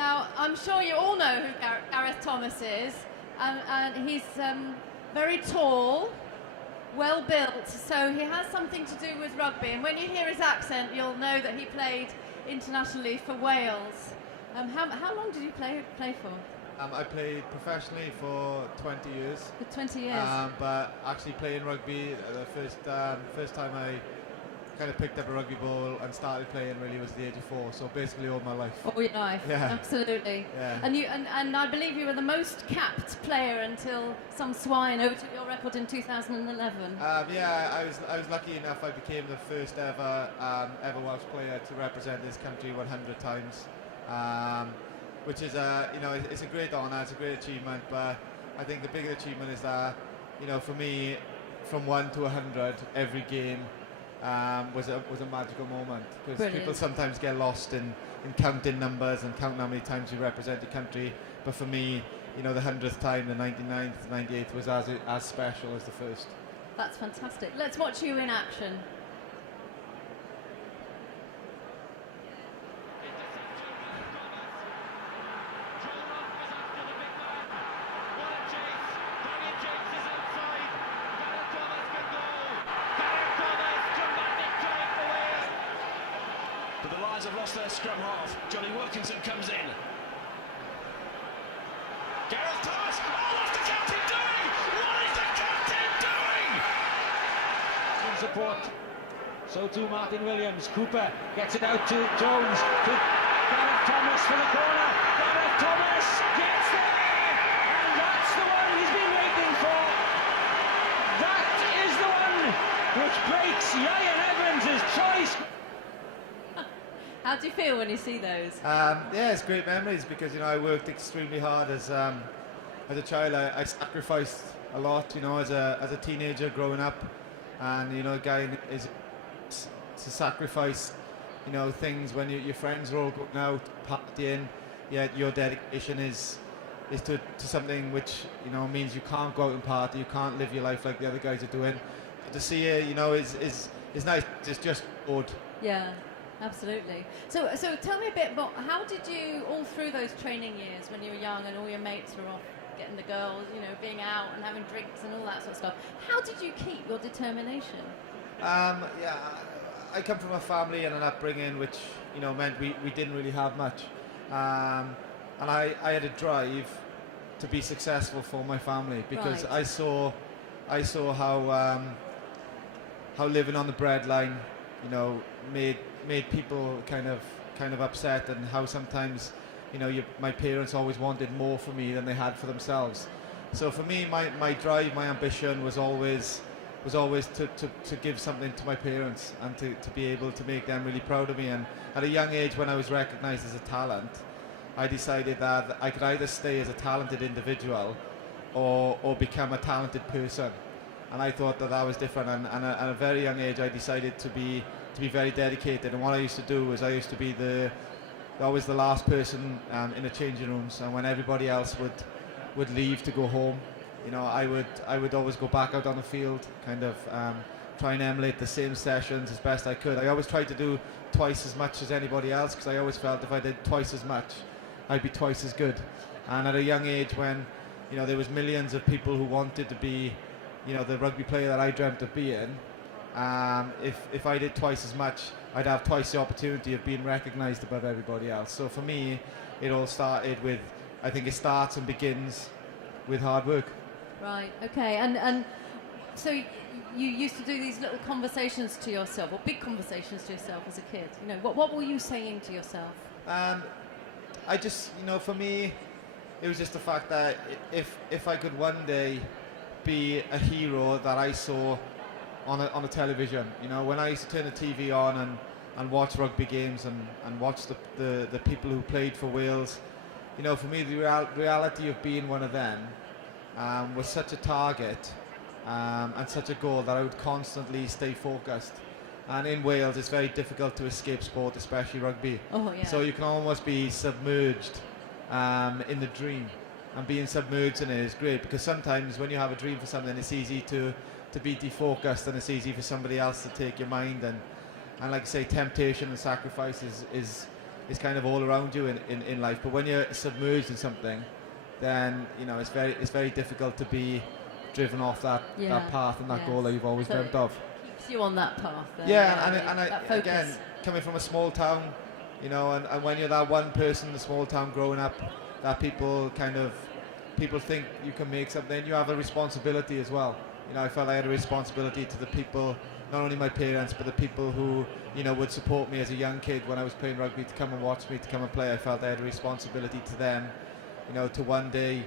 Now, I'm sure you all know who Gareth Thomas is, and he's very tall, well built, so he has something to do with rugby. And when you hear his accent, you'll know that he played internationally for Wales. How long did you play for? I played professionally for 20 years. For 20 years? But actually playing rugby, the first time I kind of picked up a rugby ball and started playing really was the age of 4, so basically all my life. All your life, yeah. Absolutely. Yeah. And I believe you were the most capped player until some swine overtook your record in 2011. Yeah, I was lucky enough. I became the first ever Welsh player to represent this country 100 times, which is it's a great honour, it's a great achievement. But I think the bigger achievement is that, for me, from 1 to 100 every game was a magical moment, because people sometimes get lost in counting numbers and counting how many times you represent your country. But for me, the 100th time, the 99th, 98th was as special as the first. That's fantastic. Let's watch you in action. But the Lions have lost their scrum half. Johnny Wilkinson comes in. Gareth Thomas! Oh, what's the captain doing? What is the captain doing? In support. So too Martin Williams. Cooper gets it out to Jones. To Gareth Thomas for the corner. Gareth Thomas gets there! And that's the one he's been waiting for. That is the one which breaks Ian Evans' choice. How do you feel when you see those? Yeah, it's great memories, because I worked extremely hard as a child. I sacrificed a lot, as a teenager growing up, and a guy is to sacrifice, things when your friends are all going out partying. Yet your dedication is to something which means you can't go out and party, you can't live your life like the other guys are doing. To see it, is nice. It's just good. Yeah. Absolutely. So tell me a bit about, how did you, all through those training years when you were young and all your mates were off getting the girls, being out and having drinks and all that sort of stuff, how did you keep your determination? Yeah, I come from a family and an upbringing which, meant we didn't really have much. And I had a drive to be successful for my family, because Right. I saw how living on the breadline, made people kind of upset, and how sometimes my parents always wanted more for me than they had for themselves. So for me, my drive, my ambition was always to give something to my parents, and to be able to make them really proud of me. And at a young age, when I was recognized as a talent, I decided that I could either stay as a talented individual or become a talented person. And I thought that was different, and at a very young age I decided to be very dedicated. And what I used to do was I used to be always the last person in the changing rooms, and when everybody else would leave to go home, I would always go back out on the field, kind of try and emulate the same sessions as best I could. I always tried to do twice as much as anybody else, because I always felt if I did twice as much, I'd be twice as good. And at a young age, when there was millions of people who wanted to be the rugby player that I dreamt of being, if I did twice as much, I'd have twice the opportunity of being recognised above everybody else. So for me, it all started with, I think it starts and begins with hard work. Right, okay, and so you used to do these little conversations to yourself, or big conversations to yourself as a kid. What were you saying to yourself? I just, for me, it was just the fact that if I could one day be a hero that I saw on a television, when I used to turn the TV on and watch rugby games and watch the people who played for Wales, for me the reality of being one of them was such a target and such a goal that I would constantly stay focused. And in Wales, it's very difficult to escape sport, especially rugby. Oh, yeah. So you can almost be submerged in the dream. And being submerged in it is great, because sometimes when you have a dream for something, it's easy to be defocused, and it's easy for somebody else to take your mind. And like I say, temptation and sacrifice is is kind of all around you in life. But when you're submerged in something, then it's very difficult to be driven off that path and that goal that you've always dreamt of. Keeps you on that path. And again, coming from a small town, and when you're that one person in the small town growing up, that people think you can make something, you have a responsibility as well. I felt I had a responsibility to the people, not only my parents, but the people who, would support me as a young kid when I was playing rugby, to come and watch me, to come and play. I felt I had a responsibility to them, to one day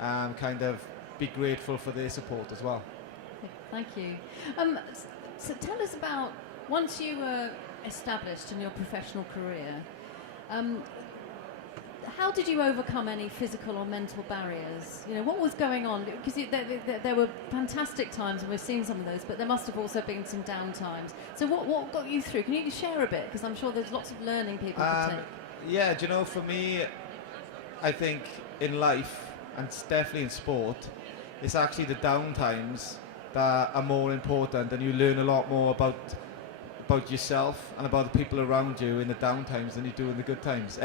kind of be grateful for their support as well. Thank you. So tell us about, once you were established in your professional career, how did you overcome any physical or mental barriers? What was going on? Because there were fantastic times, and we've seen some of those, but there must have also been some down times. So what got you through? Can you share a bit? Because I'm sure there's lots of learning people can take. Yeah, for me, I think in life, and definitely in sport, it's actually the down times that are more important, and you learn a lot more about yourself and about the people around you in the down times than you do in the good times.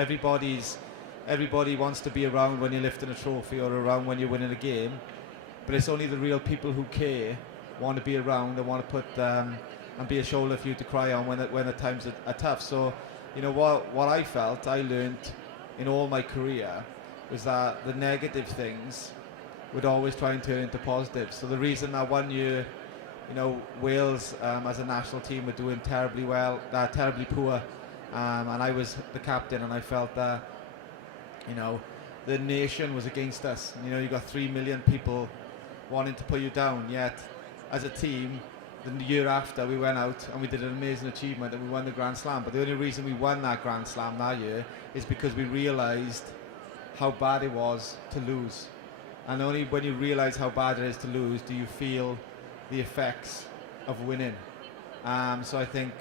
Everybody wants to be around when you're lifting a trophy or around when you're winning a game, but it's only the real people who care, want to be around and want to put and be a shoulder for you to cry on when the times are tough. So, what I felt, I learned in all my career, was that the negative things would always try and turn into positives. So the reason that one year, Wales as a national team were doing terribly well, terribly poor, and I was the captain, and I felt that, the nation was against us. You got 3 million people wanting to put you down, yet as a team, the year after we went out and we did an amazing achievement and we won the Grand Slam. But the only reason we won that Grand Slam that year is because we realised how bad it was to lose. And only when you realise how bad it is to lose do you feel the effects of winning. So I think,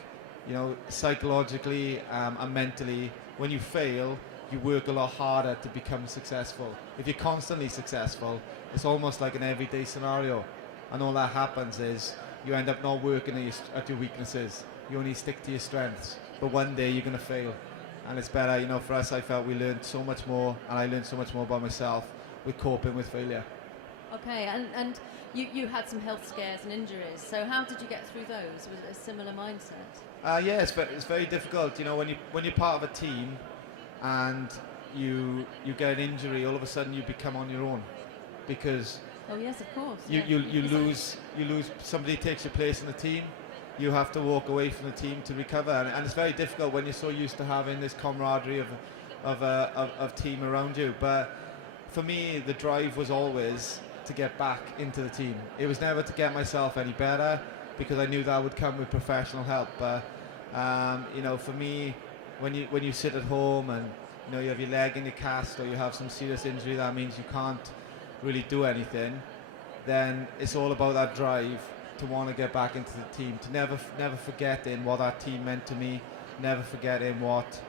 psychologically and mentally, when you fail, you work a lot harder to become successful. If you're constantly successful, it's almost like an everyday scenario. And all that happens is you end up not working at your weaknesses. You only stick to your strengths. But one day you're going to fail. And it's better, for us, I felt we learned so much more, and I learned so much more about myself with coping with failure. Okay, and you had some health scares and injuries, so how did you get through those? Was it a similar mindset? Yeah, it's very difficult. When you're part of a team and you get an injury, all of a sudden you become on your own, because oh yes, of course. You lose somebody takes your place in the team. You have to walk away from the team to recover, and it's very difficult when you're so used to having this camaraderie of team around you. But for me, the drive was always to get back into the team. It was never to get myself any better, because I knew that would come with professional help. But for me, when you sit at home and you have your leg in your cast, or you have some serious injury that means you can't really do anything, then it's all about that drive to want to get back into the team, to never forgetting what that team meant to me, never forgetting what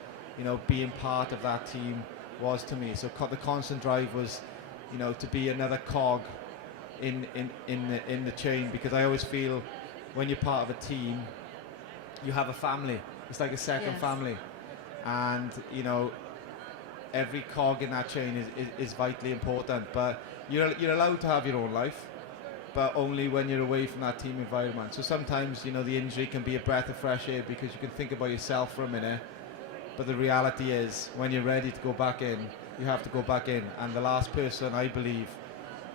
being part of that team was to me. So the constant drive was to be another cog in the chain, because I always feel when you're part of a team, you have a family. It's like a second family, and every cog in that chain is vitally important. But you're allowed to have your own life, but only when you're away from that team environment. So sometimes the injury can be a breath of fresh air, because you can think about yourself for a minute, but the reality is when you're ready to go back in, you have to go back in. And the last person, I believe,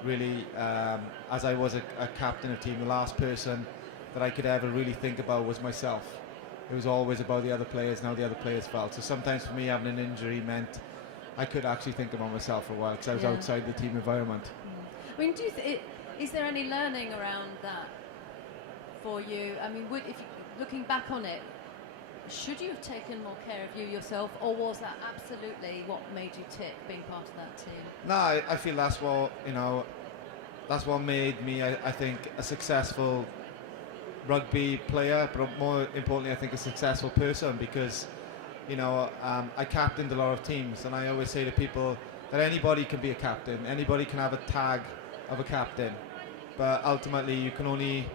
really, as I was a captain of team, the last person that I could ever really think about was myself. It was always about the other players and how the other players felt. So sometimes for me, having an injury meant I could actually think about myself for a while, because I was outside the team environment. I mean, is there any learning around that for you? I mean, if you, looking back on it, should you have taken more care of you yourself, or was that absolutely what made you tick, being part of that team? No, I feel that's what made me, I think, a successful rugby player, but more importantly, I think a successful person, because I captained a lot of teams, and I always say to people that anybody can be a captain, anybody can have a tag of a captain, but ultimately you can only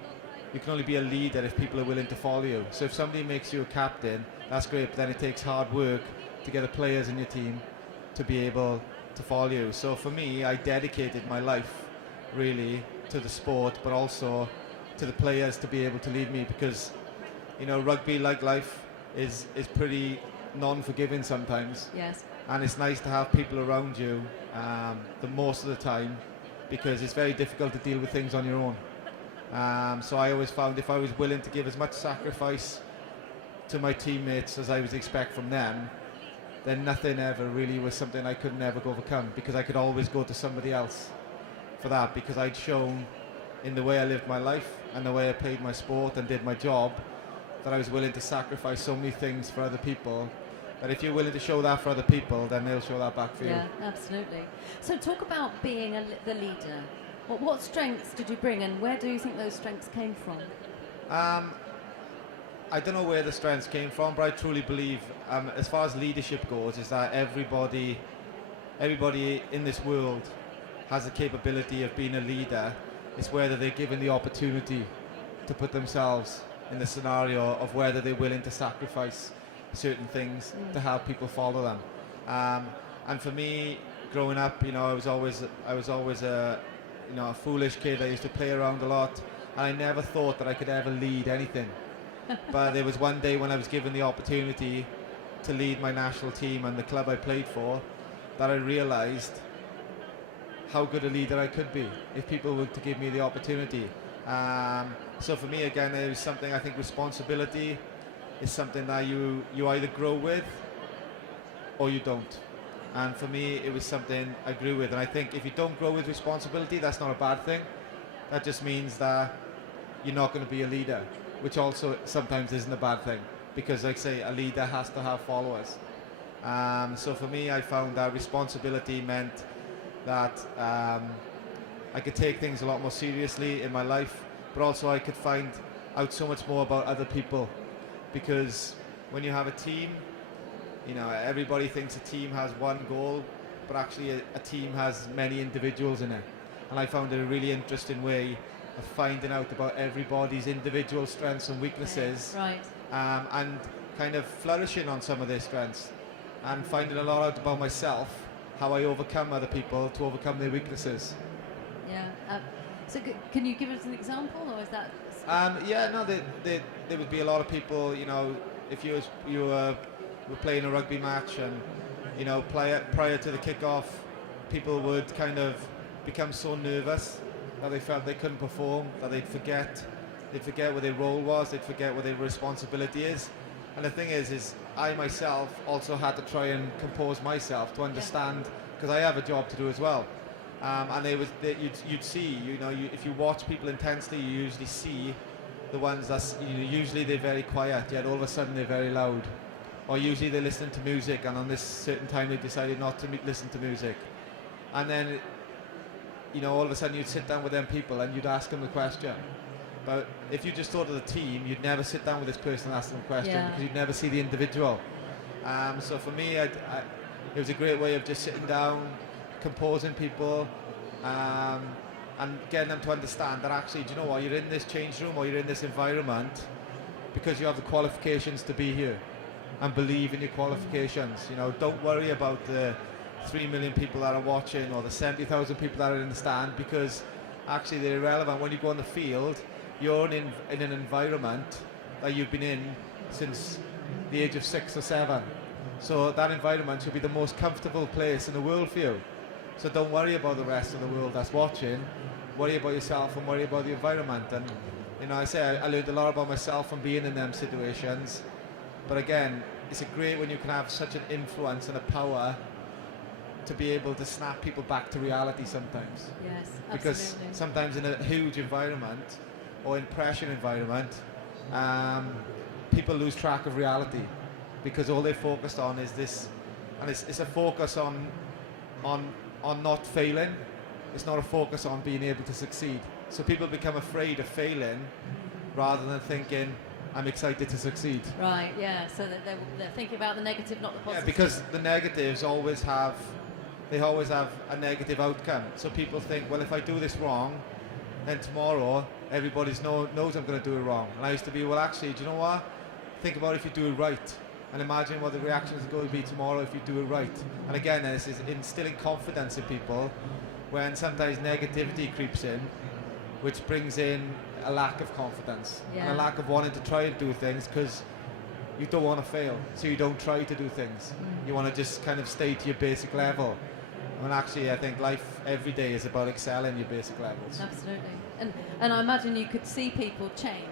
be a leader if people are willing to follow you. So if somebody makes you a captain, that's great, but then it takes hard work to get the players in your team to be able to follow you. So for me, I dedicated my life really to the sport, but also to the players to be able to lead me, because rugby, like life, is pretty non-forgiving sometimes. Yes. And it's nice to have people around you the most of the time, because it's very difficult to deal with things on your own. So I always found if I was willing to give as much sacrifice to my teammates as I would expect from them, then nothing ever really was something I could never overcome, because I could always go to somebody else for that, because I'd shown in the way I lived my life and the way I played my sport and did my job that I was willing to sacrifice so many things for other people, that if you're willing to show that for other people, then they'll show that back for you. Yeah, absolutely. So talk about being the leader. What strengths did you bring, and where do you think those strengths came from? I don't know where the strengths came from, but I truly believe, as far as leadership goes, is that everybody in this world has the capability of being a leader. It's whether they're given the opportunity to put themselves in the scenario of whether they're willing to sacrifice certain things to have people follow them. And for me, growing up, I was always a foolish kid. I used to play around a lot, and I never thought that I could ever lead anything. But there was one day when I was given the opportunity to lead my national team and the club I played for, that I realised how good a leader I could be if people were to give me the opportunity. So for me, again, it was something, I think responsibility is something that you either grow with or you don't. And for me, it was something I grew with. And I think if you don't grow with responsibility, that's not a bad thing. That just means that you're not going to be a leader, which also sometimes isn't a bad thing, because like I say, a leader has to have followers. So for me, I found that responsibility meant that I could take things a lot more seriously in my life, but also I could find out so much more about other people, because when you have a team, everybody thinks a team has one goal, but actually a team has many individuals in it. And I found it a really interesting way of finding out about everybody's individual strengths and weaknesses, Right. And kind of flourishing on some of their strengths, and finding a lot out about myself, how I overcome other people to overcome their weaknesses. Yeah. So can you give us an example, or is that? There would be a lot of people, if you were playing a rugby match, and prior to the kick-off, people would kind of become so nervous that they felt they couldn't perform, that they'd forget what their role was, they'd forget what their responsibility is. And the thing is I myself also had to try and compose myself to understand, because I have a job to do as well. And you'd see, if you watch people intensely, you usually see the ones that usually they're very quiet, yet all of a sudden they're very loud. Or usually they're listening to music, and on this certain time they decided not to listen to music. And then, all of a sudden you'd sit down with them people and you'd ask them the question. But if you just thought of the team, you'd never sit down with this person and ask them a question, because you'd never see the individual. So for me, it was a great way of just sitting down, composing people, and getting them to understand that actually, do you know what, you're in this change room or you're in this environment because you have the qualifications to be here, and believe in your qualifications. Don't worry about the 3 million people that are watching or the 70,000 people that are in the stand, because actually they're irrelevant. When you go on the field, you're in an environment that you've been in since the age of 6 or 7. So that environment should be the most comfortable place in the world for you. So don't worry about the rest of the world that's watching. Worry about yourself and worry about the environment. And I learned a lot about myself from being in them situations. But again, it's great when you can have such an influence and a power to be able to snap people back to reality sometimes. Yes, absolutely. Because sometimes in a huge environment or in pressure environment, people lose track of reality, because all they're focused on is this, and it's a focus on not failing. It's not a focus on being able to succeed. So people become afraid of failing rather than thinking, I'm excited to succeed. Right, yeah, so that they're thinking about the negative, not the positive. Yeah, because the negatives always have a negative outcome. So people think, well, if I do this wrong, then tomorrow everybody knows I'm going to do it wrong. And I used to be, well, actually, do you know what? Think about if you do it right. and imagine what the reactions are going to be tomorrow if you do it right. And again, this is instilling confidence in people when sometimes negativity creeps in, which brings in a lack of confidence and a lack of wanting to try and do things because you don't want to fail, so you don't try to do things. You want to just kind of stay to your basic level. When actually, I think life every day is about excelling your basic levels. Absolutely. And I imagine you could see people change.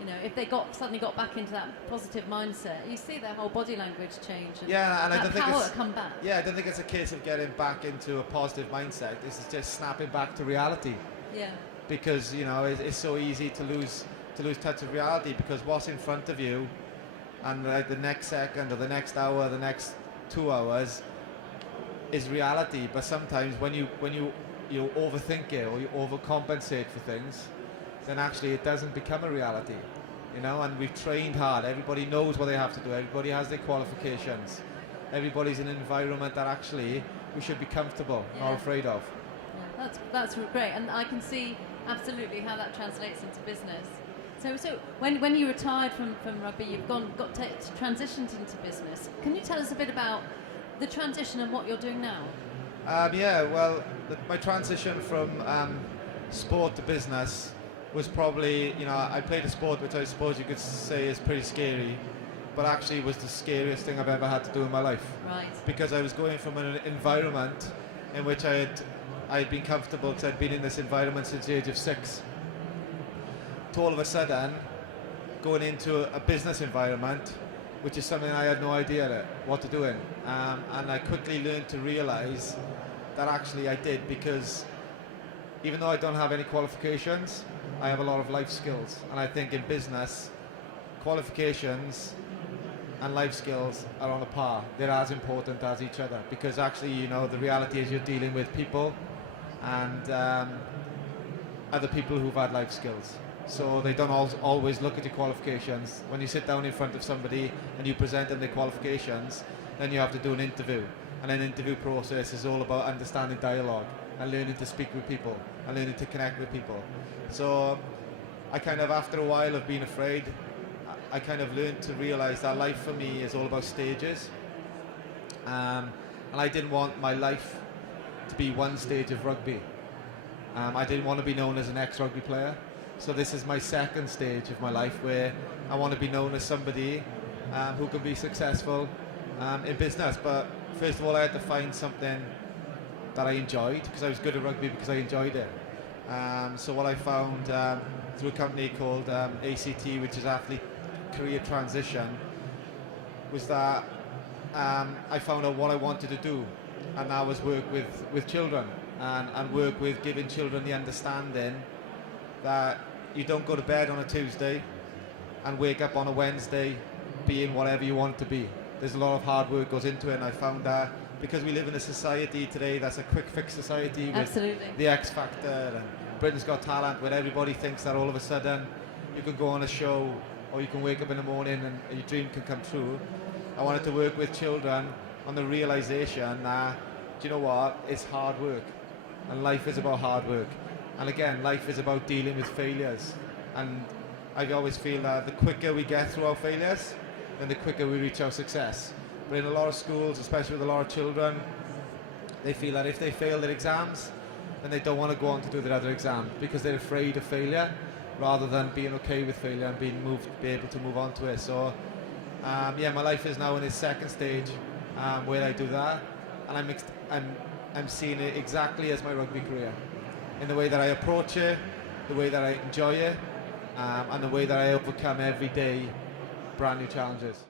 You know, if they suddenly got back into that positive mindset, you see their whole body language change. And and I don't think it's come back. Yeah, I don't think it's a case of getting back into a positive mindset. This is just snapping back to reality. Yeah. Because it's so easy to lose touch of reality, because what's in front of you, and like the next second or the next hour, the next 2 hours, is reality. But sometimes when you overthink it or you overcompensate for things, then actually it doesn't become a reality. And we've trained hard. Everybody knows what they have to do. Everybody has their qualifications. Everybody's in an environment that actually we should be comfortable, not afraid of. Yeah, that's great, and I can see absolutely how that translates into business. So when you retired from rugby, you've transitioned into business. Can you tell us a bit about the transition and what you're doing now? My transition from sport to business was probably, I played a sport which I suppose you could say is pretty scary, but actually was the scariest thing I've ever had to do in my life. Right. Because I was going from an environment in which I had been comfortable, because I'd been in this environment since the age of 6. To all of a sudden, going into a business environment, which is something I had no idea what to do in. And I quickly learned to realise that actually I did, because even though I don't have any qualifications, I have a lot of life skills. And I think in business, qualifications and life skills are on a par. They're as important as each other, because actually, the reality is you're dealing with people and other people who've had life skills. So they don't always look at your qualifications. When you sit down in front of somebody and you present them their qualifications, then you have to do an interview. And an interview process is all about understanding dialogue and learning to speak with people and learning to connect with people. So I kind of, after a while of being afraid, I kind of learned to realize that life for me is all about stages. And I didn't want my life to be one stage of rugby. I didn't want to be known as an ex-rugby player. So this is my second stage of my life, where I want to be known as somebody who can be successful in business. But first of all, I had to find something that I enjoyed, because I was good at rugby because I enjoyed it. So what I found through a company called ACT, which is Athlete Career Transition, was that I found out what I wanted to do, and that was work with children and work with giving children the understanding that you don't go to bed on a Tuesday and wake up on a Wednesday being whatever you want to be. There's a lot of hard work goes into it, and I found that because we live in a society today that's a quick fix society with the X Factor and Britain's Got Talent, where everybody thinks that all of a sudden you can go on a show or you can wake up in the morning and your dream can come true. I wanted to work with children on the realization that, do you know what, it's hard work, and life is about hard work. And again, life is about dealing with failures. And I always feel that the quicker we get through our failures, then the quicker we reach our success. But in a lot of schools, especially with a lot of children, they feel that if they fail their exams, then they don't want to go on to do their other exam, because they're afraid of failure, rather than being okay with failure and be able to move on to it. So, my life is now in its second stage where I do that, and I'm seeing it exactly as my rugby career, in the way that I approach it, the way that I enjoy it, and the way that I overcome every day brand new challenges.